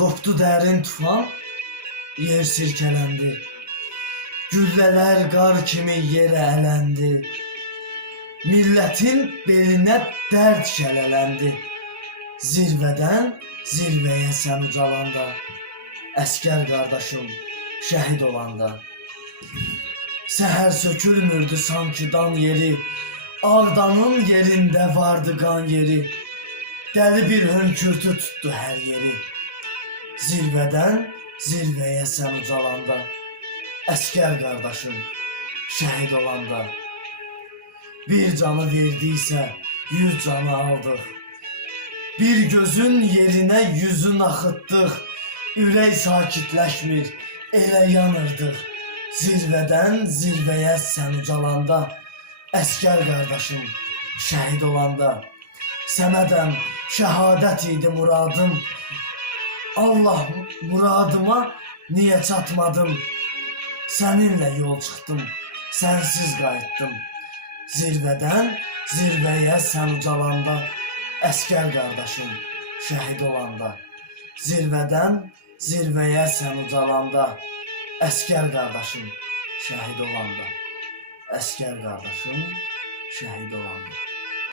Qopdu dərin tufan, yer sirkələndi. Güllələr qar kimi yerə ələndi. Millətin belinə dərd kələləndi. Zirvədən zirvəyə sən ucalanda, əskər qardaşım şəhid olanda. Səhər sökülmürdü sanki dan yeri, Ağdanın yerində vardı qan yeri. Dəli bir hönkürtü tutdu hər yeri. Zirvədən zirvəyə sən ucalanda, əskər qardaşım şəhid olanda. Bir canı verdiysə 100 canı aldıq. Bir gözün yerinə 100'ün axıtdıq. Ürək sakitləşmir, elə yanırdıq. Zirvədən zirvəyə sən ucalanda, əskər qardaşım şəhid olanda. Səmədəm, şəhadət idi muradım. Allah muradıma niyə çatmadım? Səninlə yol çıxdım, sənsiz qayıtdım. Zirvədən zirvəyə sən ucalanda, əskər qardaşım şəhid olanda. Zirvədən zirvəyə sən ucalanda, əskər qardaşım şəhid olanda. Əskər qardaşım şəhid olanda.